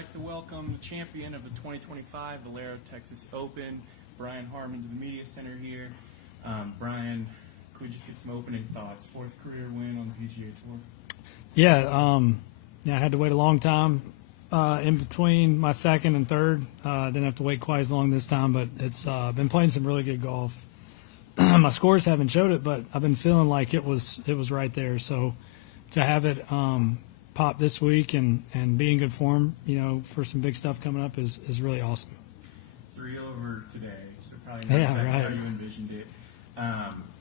like to welcome the champion of the 2025 Valero Texas Open, Brian Harman, to the media center here. Brian, could we just get some opening thoughts? Fourth career win on the PGA Tour. Yeah, I had to wait a long time in between my second and third. Didn't have to wait quite as long this time, but it's been playing some really good golf. My scores haven't showed it, but I've been feeling like it was right there. So to have it pop this week and be in good form, for some big stuff coming up is really awesome. 3 over today, so probably not exactly how you envisioned it.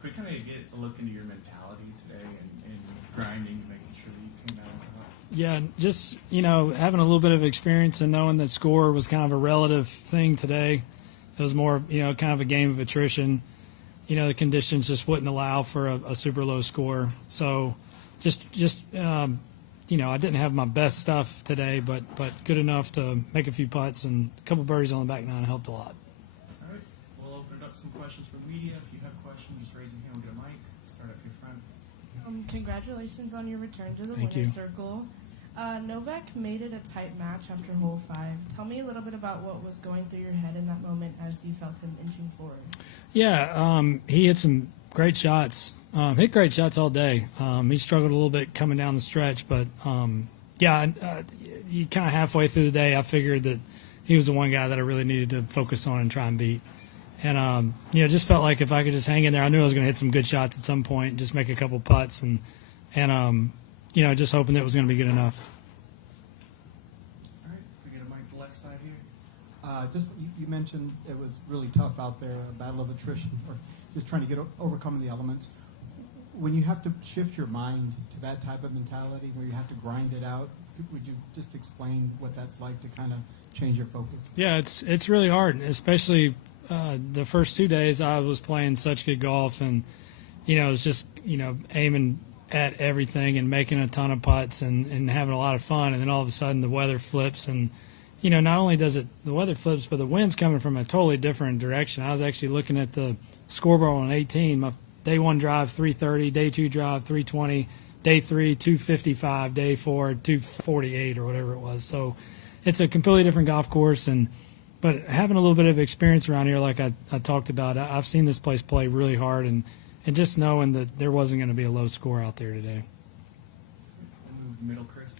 Could we kind of get a look into your mentality today and grinding, making sure that you came out on top? Yeah, just, having a little bit of experience and knowing that score was kind of a relative thing today. It was more, kind of a game of attrition. The conditions just wouldn't allow for a super low score. So just I didn't have my best stuff today, but good enough to make a few putts, and a couple birdies on the back nine helped a lot. All right. We'll open it up some questions from the media. If you have questions, just raise your hand. We'll get a mic. Start up here front. Congratulations on your return to the Thank winner's you. circle. Novak made it a tight match after hole 5. Tell me a little bit about what was going through your head in that moment as you felt him inching forward. Yeah, he hit some great shots. Hit great shots all day. He struggled a little bit coming down the stretch, but you kind of halfway through the day, I figured that he was the one guy that I really needed to focus on and try and beat. And just felt like if I could just hang in there, I knew I was going to hit some good shots at some point, just make a couple putts, and just hoping that it was going to be good enough. All right, we get a mic to the left side here. You mentioned it was really tough out there, a battle of attrition, or just trying to overcoming the elements. When you have to shift your mind to that type of mentality, where you have to grind it out, would you just explain what that's like to kind of change your focus? Yeah, it's really hard, especially the first 2 days I was playing such good golf, and it was just aiming at everything and making a ton of putts and having a lot of fun, and then all of a sudden the weather flips, and not only does the weather flips, but the wind's coming from a totally different direction. I was actually looking at the scoreboard on 18. My day 1 drive 330, day 2 drive 320, day 3 255, day 4 248 or whatever it was. So it's a completely different golf course, but having a little bit of experience around here, like I talked about, I've seen this place play really hard, and just knowing that there wasn't going to be a low score out there today. We'll move middle, Chris.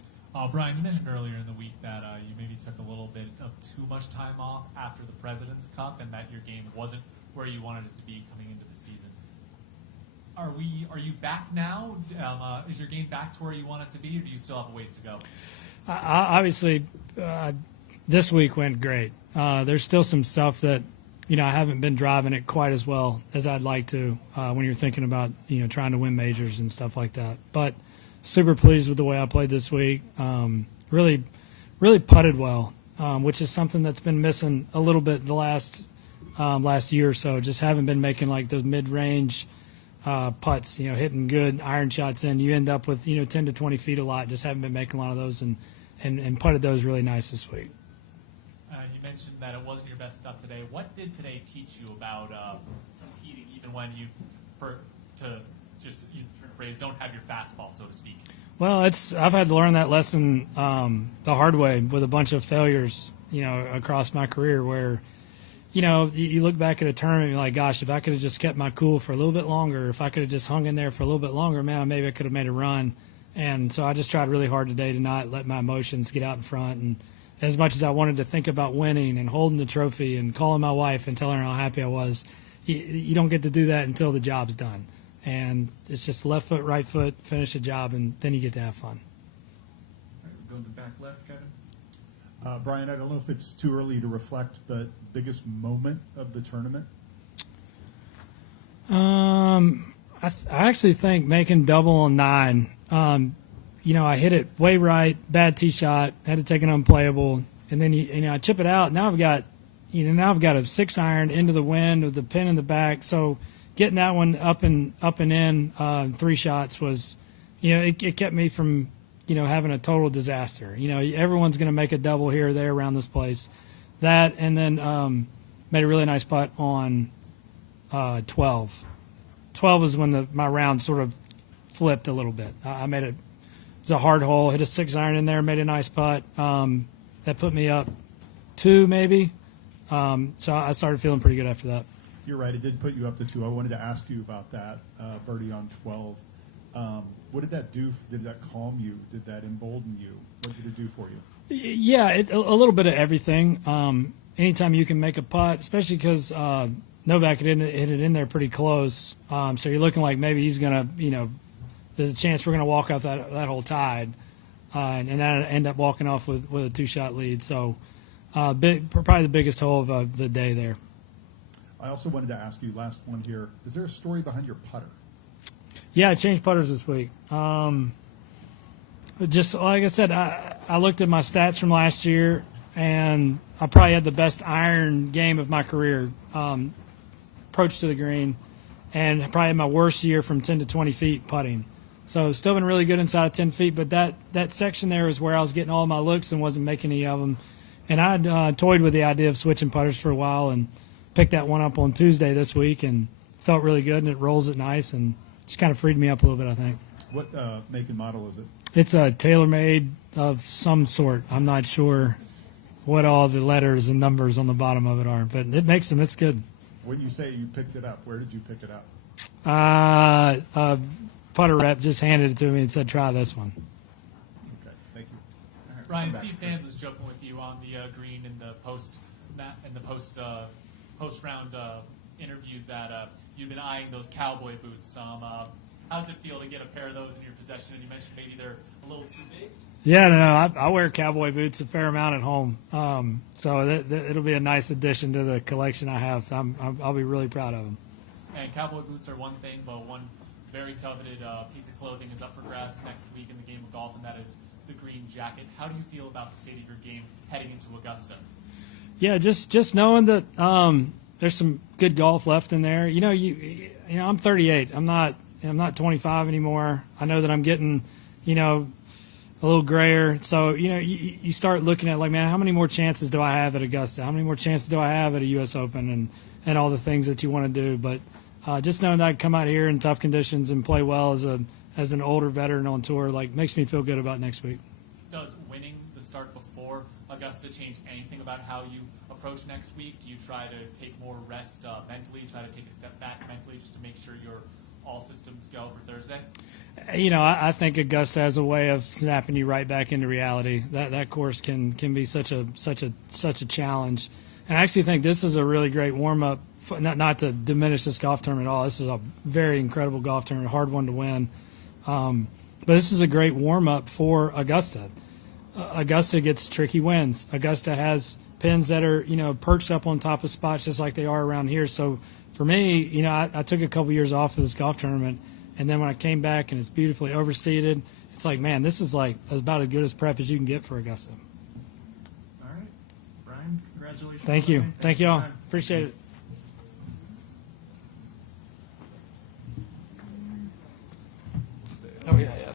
Brian, you mentioned earlier in the week that you maybe took a little bit of too much time off after the President's Cup, and that your game wasn't where you wanted it to be coming into the season. Are you back now? Is your game back to where you want it to be, or do you still have a ways to go? Obviously, this week went great. There's still some stuff that I haven't been driving it quite as well as I'd like to when you're thinking about trying to win majors and stuff like that. But super pleased with the way I played this week. Really putted well, which is something that's been missing a little bit the last year or so. Just haven't been making like those mid-range putts, hitting good iron shots in. You end up with 10 to 20 feet a lot. Just haven't been making a lot of those, and putted those really nice this week. You mentioned that it wasn't your best stuff today. What did today teach you about competing, even when you don't have your fastball, so to speak? Well, I've had to learn that lesson the hard way with a bunch of failures, across my career, where you look back at a tournament and you're like, gosh, if I could have just kept my cool for a little bit longer, if I could have just hung in there for a little bit longer, man, maybe I could have made a run. And so I just tried really hard today to not let my emotions get out in front. And as much as I wanted to think about winning and holding the trophy and calling my wife and telling her how happy I was, you don't get to do that until the job's done. And it's just left foot, right foot, finish the job, and then you get to have fun. All right, we'll go to the back left, Kevin. Brian, I don't know if it's too early to reflect, but biggest moment of the tournament? I actually think making double on 9. I hit it way right, bad tee shot, had to take an unplayable, and then I chip it out. Now I've got a 6-iron into the wind with the pin in the back. So getting that one up and in 3 shots was, it kept me from having a total disaster. Everyone's going to make a double here or there around this place. That, and then made a really nice putt on 12. 12 is when my round sort of flipped a little bit. I made it. It was a hard hole. Hit a 6-iron in there. Made a nice putt. that put me up 2 maybe. So I started feeling pretty good after that. You're right. It did put you up to 2. I wanted to ask you about that birdie on 12. What did that do? Did that calm you? Did that embolden you? What did it do for you? Yeah, a little bit of everything. Anytime you can make a putt, especially because Novak hit it in there pretty close. So you're looking like maybe he's going to, there's a chance we're going to walk off that whole tide. And then end up walking off with a 2-shot lead. So probably the biggest hole of the day there. I also wanted to ask you, last one here, is there a story behind your putter? Yeah, I changed putters this week. Just like I said, I looked at my stats from last year, and I probably had the best iron game of my career, approach to the green, and probably had my worst year from 10 to 20 feet putting. So still been really good inside of 10 feet, but that section there is where I was getting all my looks and wasn't making any of them. And I'd toyed with the idea of switching putters for a while and picked that one up on Tuesday this week and felt really good, and it rolls it nice and just kind of freed me up a little bit, I think. What make and model is it? It's a TaylorMade of some sort. I'm not sure what all the letters and numbers on the bottom of it are, but it makes them. It's good. When you say you picked it up, where did you pick it up? Putter rep just handed it to me and said, try this one. Okay, thank you. Ryan, Steve Sands was joking with you on the green in the post round interview that you've been eyeing those cowboy boots some. How does it feel to get a pair of those in your possession? And you mentioned maybe they're a little too big. Yeah, no, I wear cowboy boots a fair amount at home, so it'll be a nice addition to the collection I have. I'll be really proud of them. And cowboy boots are one thing, but one very coveted piece of clothing is up for grabs next week in the game of golf, and that is the green jacket. How do you feel about the state of your game heading into Augusta? Yeah, just knowing that there's some good golf left in there. I'm 38. I'm not 25 anymore. I know that I'm getting, a little grayer. So, you start looking at like, man, how many more chances do I have at Augusta? How many more chances do I have at a U.S. Open and all the things that you want to do? But just knowing that I can come out here in tough conditions and play well as an older veteran on tour, like, makes me feel good about next week. Does winning the start before Augusta change anything about how you approach next week? Do you try to take more rest mentally, try to take a step back mentally just to make sure you're all systems go for Thursday? I think Augusta has a way of snapping you right back into reality. That course can be such a challenge, and I actually think this is a really great warm up. Not to diminish this golf tournament at all. This is a very incredible golf tournament, a hard one to win. But this is a great warm up for Augusta. Augusta gets tricky wins. Augusta has pins that are perched up on top of spots just like they are around here. So for me, I took a couple years off of this golf tournament, and then when I came back and it's beautifully overseeded, it's like, man, this is like about as good as prep as you can get for Augusta. All right. Brian, congratulations. Thank you. Thank you all. Appreciate it. Oh, yeah.